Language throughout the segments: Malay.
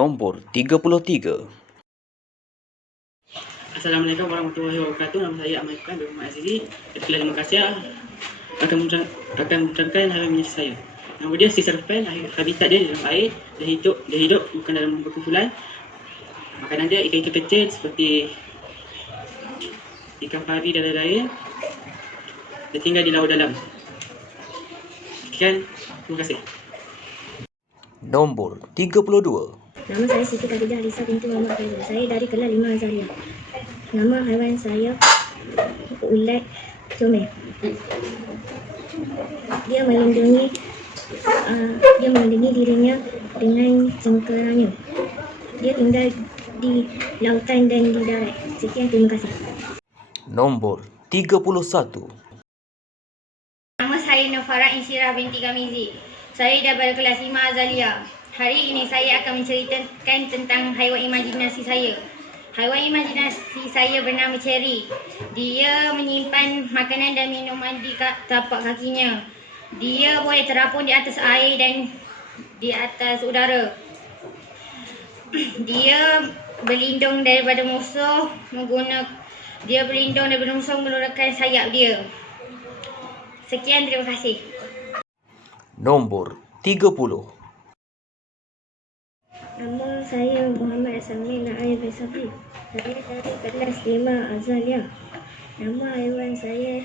Nombor 33. Assalamualaikum warahmatullahi wabarakatuh. Nama saya Ahmad Iqbal bin Muhammad Azizi dari Kelas Makassar. Akan menerangkan haiwan minyak saya. Nama dia sea serpent. Habitat dia dalam air. Dia hidup bukan dalam berkumpulan. Makanan dia ikan-ikan kecil seperti ikan pari dan lain-lain. Dia tinggal di laut dalam. Sekian, terima kasih. Nombor 32. Nama saya Siti Khadijah Alisa binti Muhammad Faizal. Saya dari kelas 5 Azalia. Nama haiwan saya ulat comel. Dia melindungi dirinya dengan cengkeranya. Dia tinggal di lautan dan di darat. Sekian, terima kasih. Nombor 31. Nama saya Nafara Insyirah binti Kamizi. Saya daripada kelas 5 Azalia. Hari ini saya akan menceritakan tentang haiwan imajinasi saya. Haiwan imajinasi saya bernama Cherry. Dia menyimpan makanan dan minuman di tapak kakinya. Dia boleh terapung di atas air dan di atas udara. Dia berlindung daripada musuh menggunakan sayap dia. Sekian, terima kasih. Nombor 30. Nama saya Muhammad Asami Naib bin Sabri. Saya dari kelas 5 Azalia. Nama haiwan saya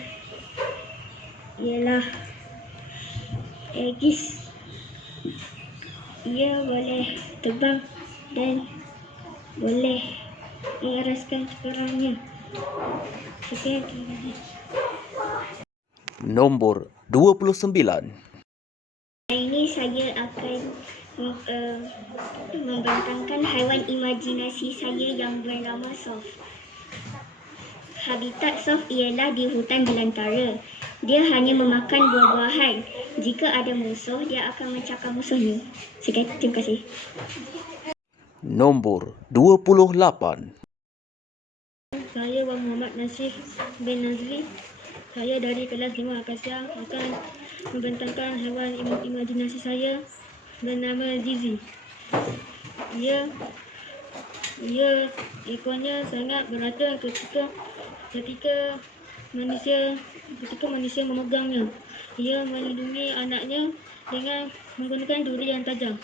ialah Aegis. Ia boleh terbang dan boleh mengeraskan cengkeranya. Sekian, terima kasih. Nombor 29. Hari ini saya akan membentangkan haiwan imajinasi saya yang bernama Soft. Habitat Soft ialah di hutan belantara. Dia hanya memakan buah-buahan. Jika ada musuh, dia akan mencakar musuhnya. Sekian, terima kasih. Nombor 28. Saya Wan Muhammad Nasif bin Nazri. Saya dari kelas 5 Akasia akan membentangkan haiwan imajinasi saya bernama Zizi. Ia ekornya sangat berata ketika manusia memegangnya. Ia melindungi anaknya dengan menggunakan duri yang tajam.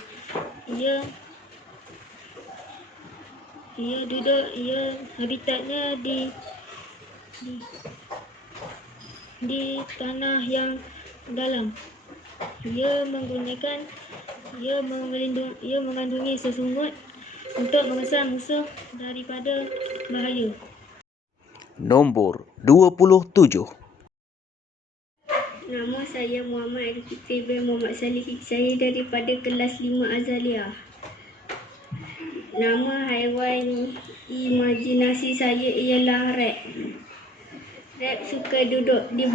Habitatnya di tanah yang dalam. Ia mengandungi sesungut untuk mengesan musuh daripada bahaya. Nombor 27. Nama saya Muhammad Arif Fitri bin Muhammad Salih. Saya daripada kelas 5 Azalia. Nama haiwan imajinasi saya ialah Rat. Rat suka duduk di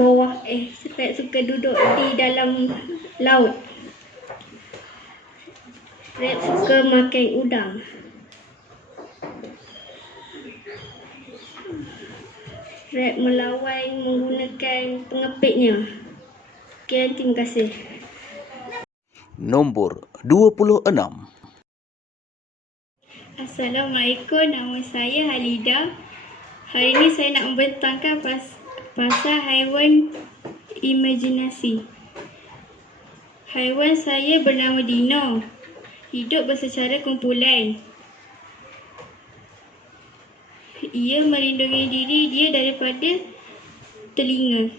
dalam laut. Rat suka makan udang. Rat melawan menggunakan pengepitnya. Sekian, terima kasih. Nombor 26. Assalamualaikum, nama saya Halida. Hari ini saya nak membentangkan pasal haiwan imajinasi. Haiwan saya bernama Dino. Hidup secara kumpulan. Ia melindungi diri dia daripada telinga.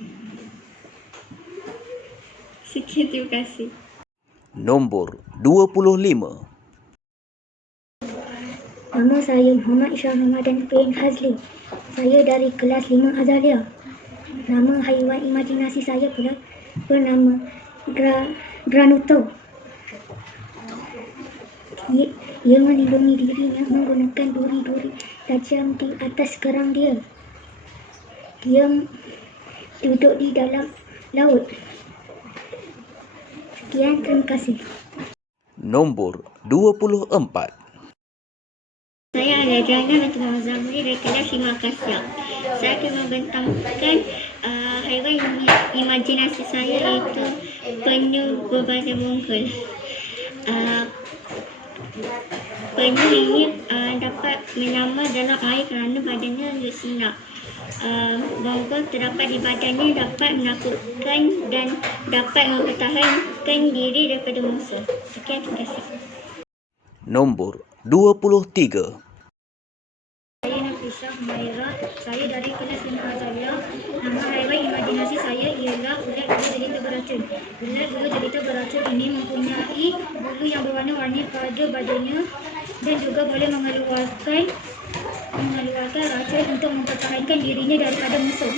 Sekian, terima kasih. Nombor 25. Nama saya Muhammad Isyam Ramadan bin Hazli. Saya dari kelas 5 Azalia. Nama haiwan imajinasi saya pula bernama Granuto. Ia melindungi dirinya menggunakan duri-duri tajam di atas kerang dia. Dia duduk di dalam laut. Sekian, terima kasih. Nombor 24. Saya Alejandra binti Muhammad Zamri dari kelas 5 Akasia. Saya akan membentangkan haiwan imajinasi saya iaitu penyu berbadan mungkul. Penyu ini dapat menama dalam air kerana badannya bersinar. Borgol terdapat di badannya dapat menakutkan dan dapat mempertahankan diri daripada musuh. Sekian, terima kasih. Nombor 23. Saya Nafisah Humaira. Saya dari kelas 5 Azalia. Nama haiwan imajinasi saya ialah ulat bulu jelita beracun. Ulat bulu jelita beracun ini mempunyai bulu yang berwarna-warni pada badannya dan juga boleh mengeluarkan racun untuk mempertahankan dirinya daripada musuh.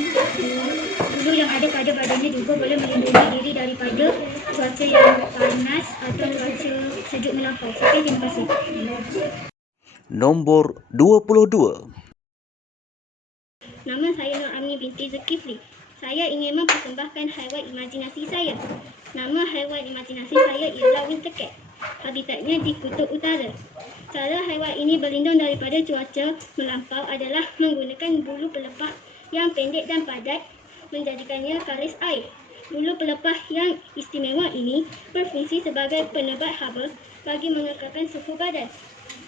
Bulu yang ada pada badannya juga boleh melindungi diri daripada cuaca yang panas atau cuaca sejuk melampau. Sekian, terima kasih. Nombor 22. Nama saya Nur Amni binti Zulkifli. Saya ingin mempersembahkan haiwan imajinasi saya. Nama haiwan imajinasi saya ialah winter cat. Habitatnya di Kutub Utara. Cara haiwan ini berlindung daripada cuaca melampau adalah menggunakan bulu pelepah yang pendek dan padat menjadikannya karis air. Bulu pelepah yang istimewa ini berfungsi sebagai penebat haba bagi mengekalkan suhu badan.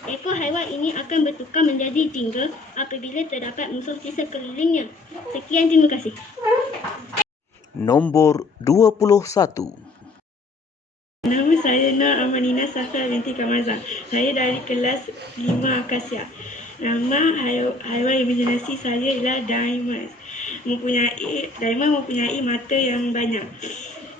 Ekor haiwan ini akan bertukar menjadi jingga apabila terdapat musuh di sekelilingnya. Sekian, terima kasih. Nombor 21. Nama saya Nur Amanina Safra binti Kamaza. Saya dari kelas 5 Akasia. Nama haiwan imajinasi saya ialah Daimon. Daimon mempunyai mata yang banyak.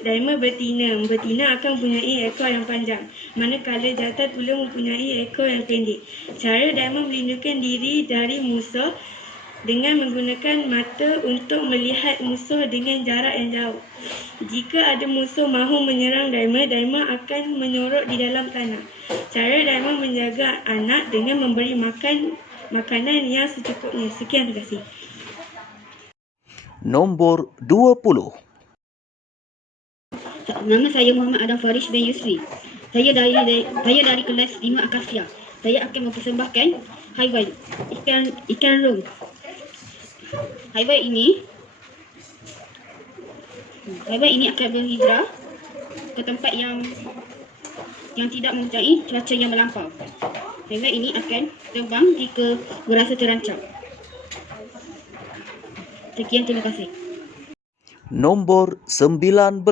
Daimon betina. Betina akan mempunyai ekor yang panjang. Manakala jantan pula mempunyai ekor yang pendek. Cara Daimon melindungkan diri dari musuh dengan menggunakan mata untuk melihat musuh dengan jarak yang jauh. Jika ada musuh mahu menyerang Daimon akan menyorok di dalam tanah. Cara Daimon menjaga anak dengan memberi makanan yang secukupnya. Sekian, terima kasih. Nombor 20. Nama saya Muhammad Adam Farish bin Yusri. Saya dari kelas 5 Akasia. Saya akan mempersembahkan haiwan ikan rung. Haiwan ini akan berhijrah ke tempat yang tidak mempunyai cuaca yang melampau. Haiwan ini akan terbang jika berasa terancam. Sekian, terima kasih. Nombor 19.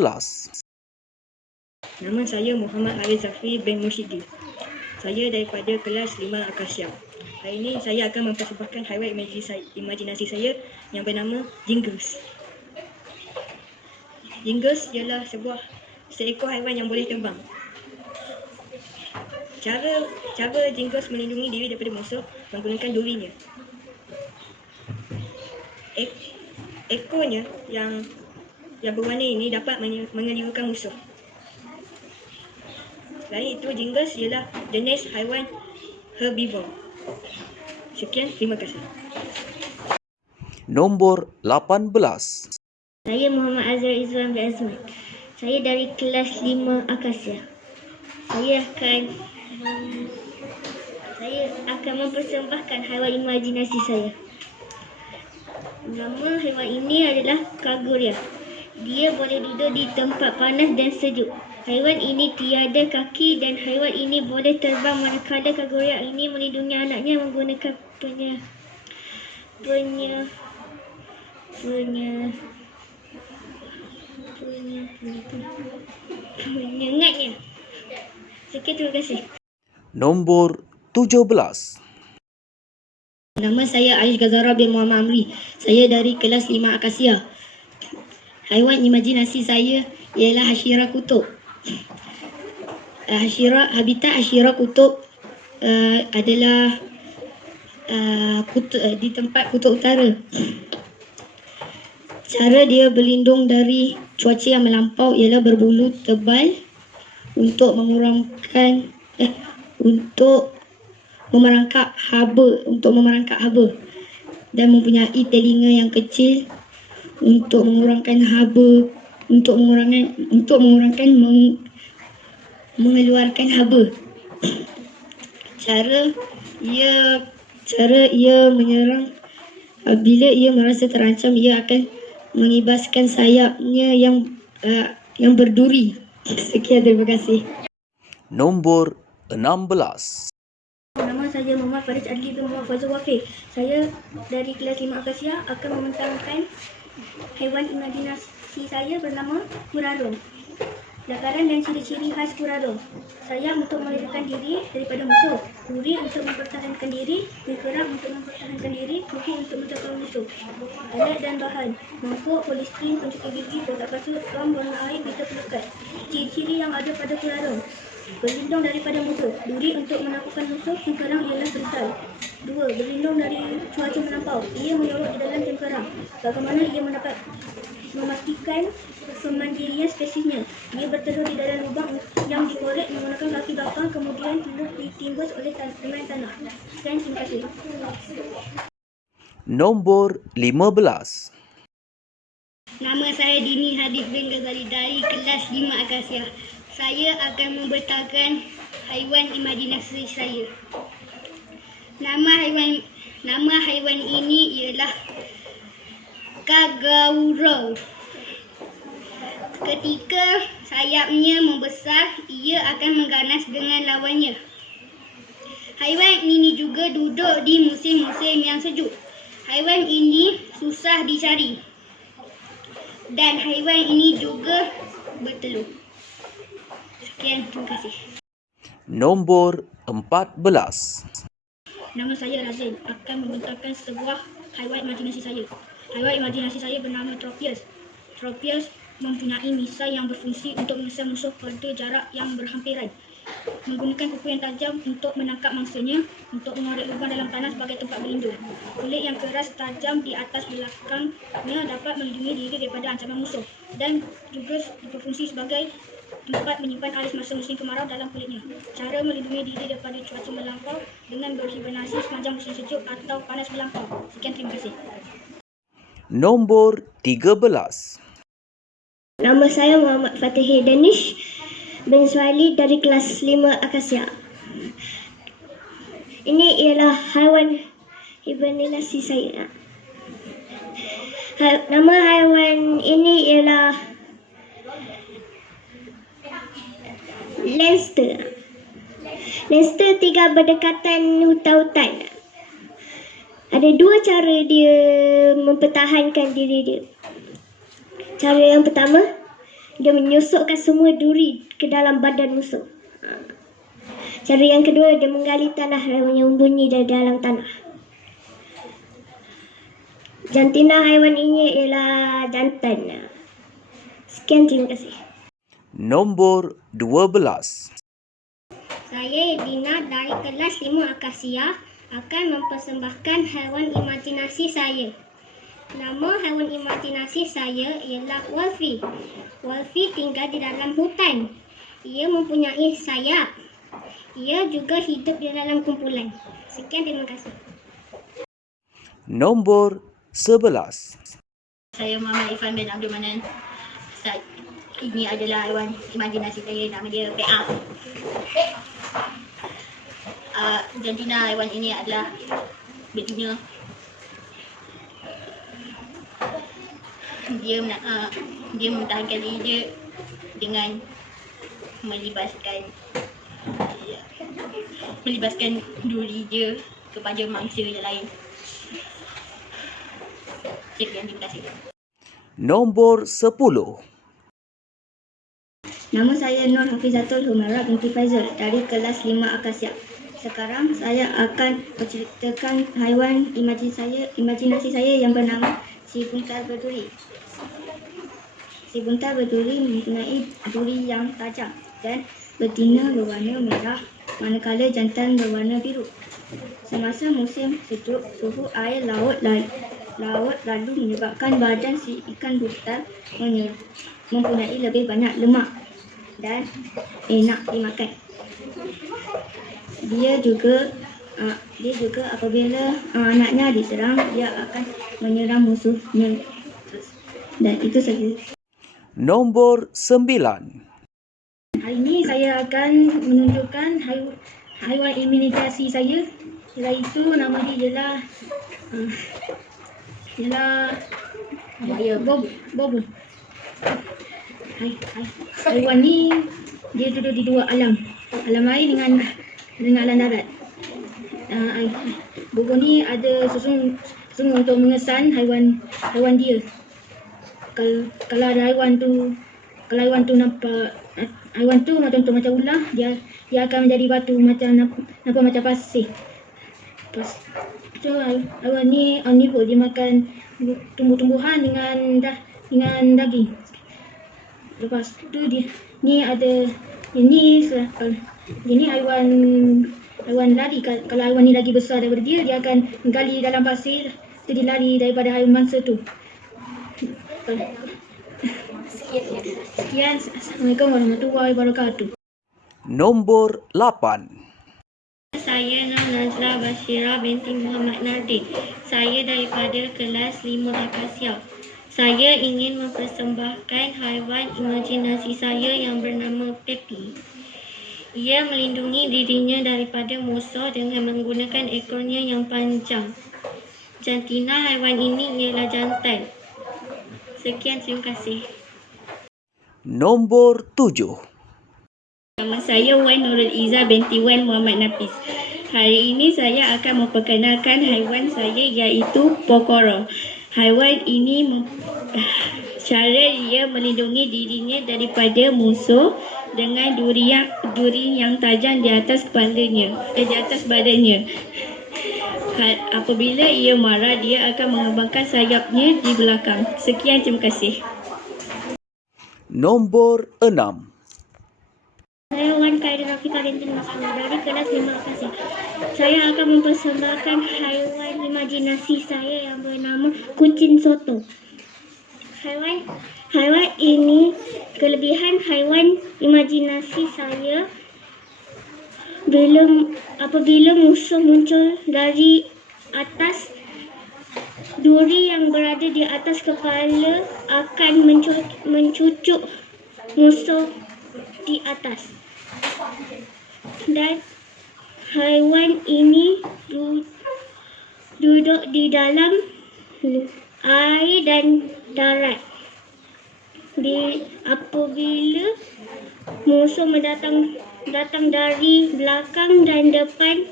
Nama saya Muhammad Hafiz Zafri bin Mushidi. Saya daripada kelas 5 Akasia. Hari ini saya akan mempersembahkan haiwan imajinasi saya yang bernama Jinggus. Jinggus ialah seekor haiwan yang boleh terbang. Cara Jinggus melindungi diri daripada musuh menggunakan durinya. Ekornya yang berwarna ini dapat mengelirukan musuh. Selain itu, Jinggus ialah jenis haiwan herbivore. Sekian, terima kasih. Nombor 18. Saya Muhammad Azhar Izwan bin Azman. Saya dari kelas 5 Akasia. Saya akan mempersembahkan haiwan imajinasi saya. Nama haiwan ini adalah Kaguria. Dia boleh duduk di tempat panas dan sejuk. Haiwan ini tiada kaki dan haiwan ini boleh terbang manakala Kaguria ini melindungi anaknya menggunakan penyengatnya. Sekian, terima kasih. Nombor 17. Nama saya Aish Ghazara bin Muhammad Amri. Saya dari kelas 5 Akasia. Haiwan imajinasi saya ialah Hashira kutub. Habitat Hashira kutub adalah di tempat Kutub Utara. Cara dia berlindung dari cuaca yang melampau ialah berbulu tebal untuk memerangkap haba dan mempunyai telinga yang kecil untuk mengurangkan haba, mengeluarkan haba. Cara ia menyerang bila ia merasa terancam, ia akan mengibaskan sayapnya yang berduri. Sekian, terima kasih. Nombor 16. Nama saya Muhammad Faris Adli bin Muhammad Fazul Wafik. Saya dari kelas 5 Akasia akan membentangkan haiwan imajinasi saya bernama kurarung. Lakaran dan ciri-ciri khas kurarung. Sayap untuk melindungi diri daripada musuh, duri untuk mempertahankan diri, bergerak untuk mempertahankan diri, kuku untuk menjauhkan musuh. Alat dan bahan: mangkuk, polistrin, pencuci gigi, kotak kasut, gam, warna air, pita pelukat. Ciri-ciri yang ada pada kurarung: berlindung daripada musuh, duri untuk menakutkan musuh, cengkerang ialah perisai. 2. Berlindung dari cuaca melampau, ia menyorok di dalam cengkerang. Bagaimana ia mendapat memastikan kemandirian spesiesnya? Ia bertelur di dalam lubang yang dikorek menggunakan kaki belakang, kemudian telur ditimbus oleh dengan tanah. Sekian, terima kasih. Nombor 15. Nama saya Dini Hadid bin Ghazali dari kelas 5 Akasia. Saya akan membentangkan haiwan imajinasi saya. Nama haiwan ini ialah kagaurau. Ketika sayapnya membesar, ia akan mengganas dengan lawannya. Haiwan ini juga duduk di musim-musim yang sejuk. Haiwan ini susah dicari. Dan haiwan ini juga bertelur. Sekian, terima kasih. Nombor 14. Nama saya Razin akan membentangkan sebuah haiwan imajinasi saya. Haiwan imajinasi saya bernama Tropius. Tropius mempunyai misai yang berfungsi untuk menyesal musuh pada jarak yang berhampiran. Menggunakan kuku yang tajam untuk menangkap mangsanya, untuk mengorek lubang dalam tanah sebagai tempat berlindung. Kulit yang keras tajam di atas belakangnya dapat melindungi diri daripada ancaman musuh, dan juga berfungsi sebagai tempat menyimpan air semasa musim kemarau dalam kulitnya. Cara melindungi diri daripada cuaca melampau dengan berhibernasi sepanjang musim sejuk atau panas melampau. Sekian, terima kasih. Nombor 13. Nama saya Muhammad Fatihi Danish bin Suhaili dari kelas 5 Akasia. Ini ialah haiwan imajinasi saya. Nama haiwan ini ialah Leinster. Leinster tinggal berdekatan hutan-hutan. Ada dua cara dia mempertahankan diri dia. Cara yang pertama, dia menyusupkan semua duri ke dalam badan musuh. Cara yang kedua, dia menggali tanah yang menyembunyi dari dalam tanah. Jantina haiwan ini ialah jantan. Sekian, terima kasih. Nombor 12. Saya Dina dari kelas 5 Akasia akan mempersembahkan haiwan imajinasi saya. Nama haiwan imajinasi saya ialah Wolfie. Wolfie tinggal di dalam hutan. Ia mempunyai sayap. Ia juga hidup di dalam kumpulan. Sekian, terima kasih. Nombor 11. Saya Muhammad Irfan bin Abdul Manan. Ini adalah haiwan imajinasi saya, nama dia PA. Jantina haiwan ini adalah betina. Dia mempertahankan diri dia dengan melibaskan duri dia kepada mangsa yang lain. Sekian, terima kasih. Nombor 10. Nama saya Nur Hafizatul Humaira binti Faizal dari kelas 5 Akasia. Sekarang saya akan menceritakan haiwan imajinasi saya yang bernama si buntal berduri. Si buntal berduri mempunyai duri yang tajam dan betina berwarna merah, manakala jantan berwarna biru. Semasa musim sejuk, suhu air laut lalu menyebabkan badan si ikan buntal mempunyai lebih banyak lemak dan enak dimakan. Dia juga apabila anaknya diserang, dia akan menyerang musuhnya. Dan itu saja. Nombor 9. Hari ini saya akan menunjukkan haiwan imajinasi saya, iaitu nama dia ialah Bobo. Haiwan ni dia duduk di dua alam air dengan alam darat. Buku ni ada susun untuk mengesan haiwan dia. Kalau ada haiwan tu nampak haiwan tu contoh macam ular, dia akan menjadi batu macam pasir. So haiwan ni omnivore, dia makan tumbuh-tumbuhan dengan daging. Lepas tu ini haiwan lari. Kalau haiwan ni lagi besar daripada dia akan menggali dalam pasir, jadi lari daripada haiwan mangsa tu. Sekian. Assalamualaikum warahmatullahi wabarakatuh. Nombor 8. Saya Nazla Bashira binti Muhammad Nadir. Saya daripada kelas 5 Akasia. Saya ingin mempersembahkan haiwan imajinasi saya yang bernama Pepi. Ia melindungi dirinya daripada musuh dengan menggunakan ekornya yang panjang. Jantina haiwan ini ialah jantan. Sekian, terima kasih. Nombor 7. Nama saya Wan Nurul Izzah binti Wan Muhammad Nafis. Hari ini saya akan memperkenalkan haiwan saya iaitu Pokoro. Haiwan ini cara dia melindungi dirinya daripada musuh dengan duri yang tajam di atas kepalanya, di atas badannya. Apabila ia marah, dia akan mengembangkan sayapnya di belakang. Sekian, terima kasih. Nombor 6. Saya Wan Khairul Rafiqah binti Mas'ud dari kelas 5 Akasia. Saya akan mempersembahkan haiwan imajinasi saya yang bernama kucing soto. Haiwan ini, kelebihan haiwan imajinasi saya, apabila musuh muncul dari atas, duri yang berada di atas kepala akan mencucuk musuh di atas. Dan haiwan ini duduk di dalam air dan darat. Apabila musuh datang dari belakang dan depan,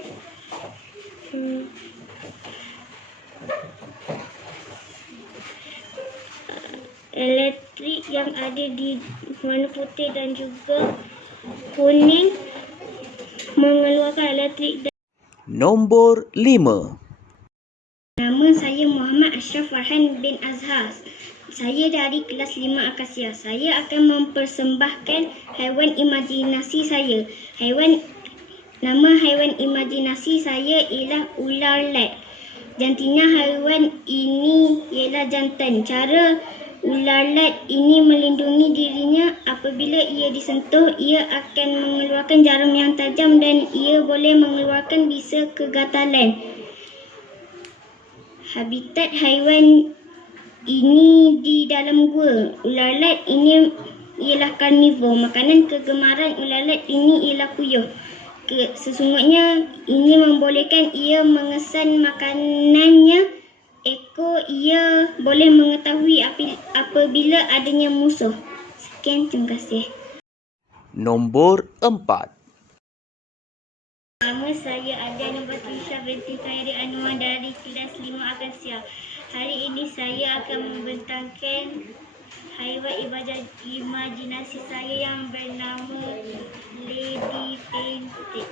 elektrik yang ada di warna putih dan juga kuning mengeluarkan elektrik. Nombor 5. Nama saya Muhammad Ashraf Farhan bin Azhar. Saya dari kelas 5 Akasia. Saya akan mempersembahkan haiwan imajinasi saya. Nama haiwan imajinasi saya ialah ular led. Jantina haiwan ini ialah jantan. Cara ular led ini melindungi dirinya apabila ia disentuh, ia akan mengeluarkan jarum yang tajam dan ia boleh mengeluarkan bisa kegatalan. Habitat haiwan ini di dalam gua. Ular led ini ialah karnivor. Makanan kegemaran ular led ini ialah puyuh. Sesungguhnya ini membolehkan ia mengesan makanannya. Ekor ia boleh mengetahui apabila adanya musuh. Sekian, terima kasih. Nombor 4. Nama saya Adiana Batrisha binti Khairi Anwar dari kelas 5 Akasia. Hari ini saya akan membentangkan haiwan imajinasi saya yang bernama Lady Painted.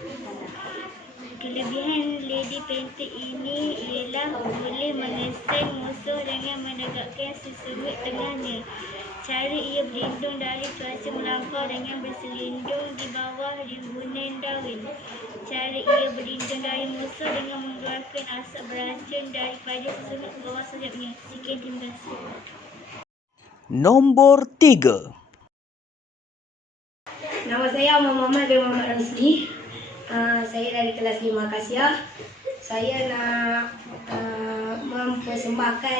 Kelebihan Lady Painted ini ialah boleh mengesan musuh dengan menegakkan sesemut tengahnya. Cara ia berlindung dari cuaca melampau dengan berselindung di bawah rimbunan daun. Cara ia berlindung dari musuh dengan mengeluarkan asap beracun daripada sesemut ke bawah sayapnya. Sekian, terima kasih. Nombor 3. Nama saya Muhammad bin Muhammad Rasli. Saya dari kelas 5 Akasia. Saya nak mempersembahkan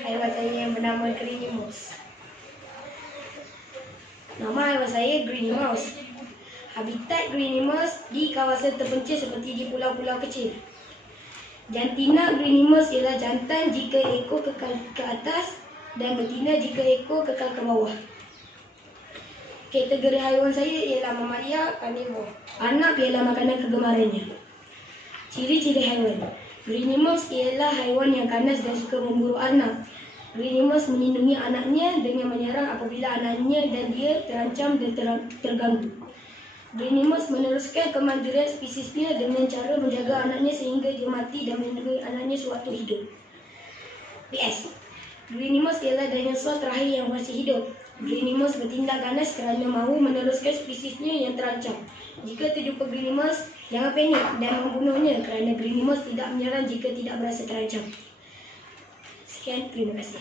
haiwan saya yang bernama Greeny Mouse. Nama haiwan saya Greeny Mouse. Habitat Greeny Mouse di kawasan terpencil seperti di pulau-pulau kecil. Jantina Greeny Mouse ialah jantan jika ekor kekal ke atas dan betina jika ekor kekal ke bawah. Kategori haiwan saya ialah mamalia karnivor. Anak ialah makanan kegemarannya. Ciri-ciri haiwan. Grynemus ialah haiwan yang ganas dan suka memburu anak. Grynemus melindungi anaknya dengan menyerang apabila anaknya dan dia terancam dan terganggu. Grynemus meneruskan kemandirian spesiesnya dengan cara menjaga anaknya sehingga dia mati dan melindungi anaknya sewaktu hidup. PS. Grynemus ialah dinosaur terakhir yang masih hidup. Grynemus bertindak ganas kerana mahu meneruskan spesiesnya yang terancam. Jika terjumpa Grynemus, jangan panik dan membunuhnya kerana Grynemus tidak menyerang jika tidak berasa terancam. Sekian, terima kasih.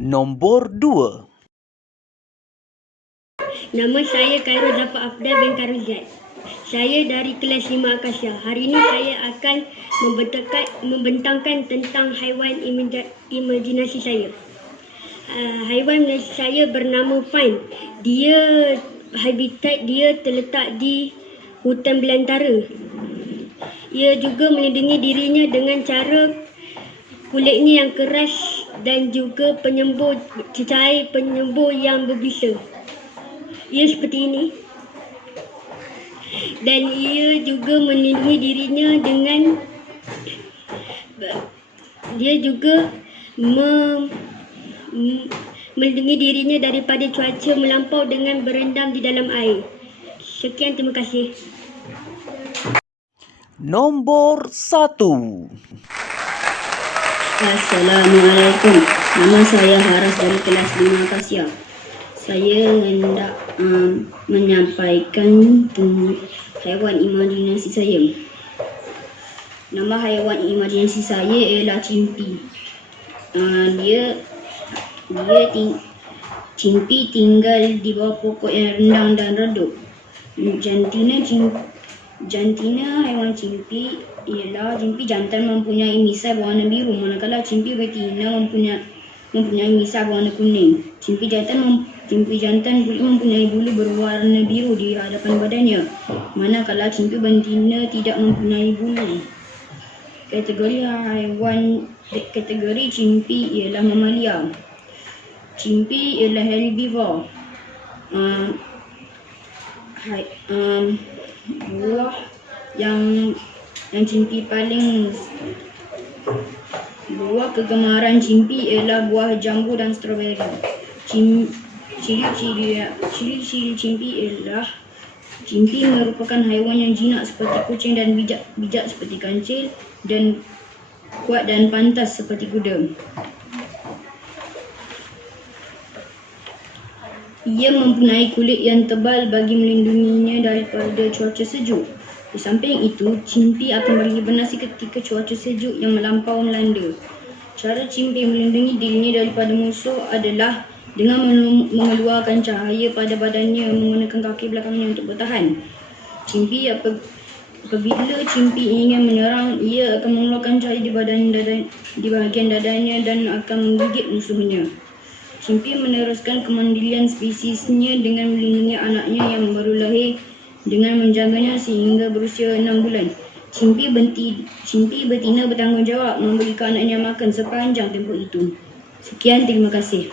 Nombor 2. Nama saya Khairul Zafar Afdal bin Karuzat. Saya dari kelas 5 Akasya. Hari ini saya akan membentangkan tentang haiwan imajinasi saya. Haiwan saya bernama Fan. Habitat dia terletak di hutan belantara. Ia juga melindungi dirinya dengan cara kulitnya yang keras dan juga cecair penyembur yang berbisa. Ia seperti ini. Dan ia juga melindungi dirinya dengan melindungi dirinya daripada cuaca melampau dengan berendam di dalam air. Sekian, terima kasih. Nombor 1. Assalamualaikum. Nama saya Haras dari kelas 5 Akasya. Saya hendak menyampaikan haiwan imajinasi saya. Nama haiwan imajinasi saya ialah Cimpi. Cimpi tinggal di bawah pokok yang rendang dan redup. Jantina haiwan Cimpi ialah Cimpi jantan mempunyai misai berwarna biru, manakala Cimpi betina mempunyai misai berwarna kuning. Cimpi jantan mempunyai bulu berwarna biru di hadapan badannya, manakala Cimpi betina tidak mempunyai bulu. Kategori Cimpi ialah mamalia. Cimpi ialah herbivore. Buah yang Cimpi buah kegemaran Cimpi ialah buah jambu dan stroberi. Ciri-ciri Cimpi ialah Cimpi merupakan haiwan yang jinak seperti kucing dan bijak seperti kancil, dan kuat dan pantas seperti kuda. Ia mempunyai kulit yang tebal bagi melindunginya daripada cuaca sejuk. Di samping itu, Cimpi akan bagi bernasi ketika cuaca sejuk yang melampau melanda. Cara Cimpi melindungi dirinya daripada musuh adalah dengan mengeluarkan cahaya pada badannya menggunakan kaki belakangnya untuk bertahan. Apabila Cimpi ingin menyerang, ia akan mengeluarkan cahaya di bahagian dadanya dan akan menggigit musuhnya. Cimpi meneruskan kemandirian spesiesnya dengan melindungi anaknya yang baru lahir dengan menjaganya sehingga berusia 6 bulan. Cimpi betina bertanggungjawab memberikan anaknya makan sepanjang tempoh itu. Sekian, terima kasih.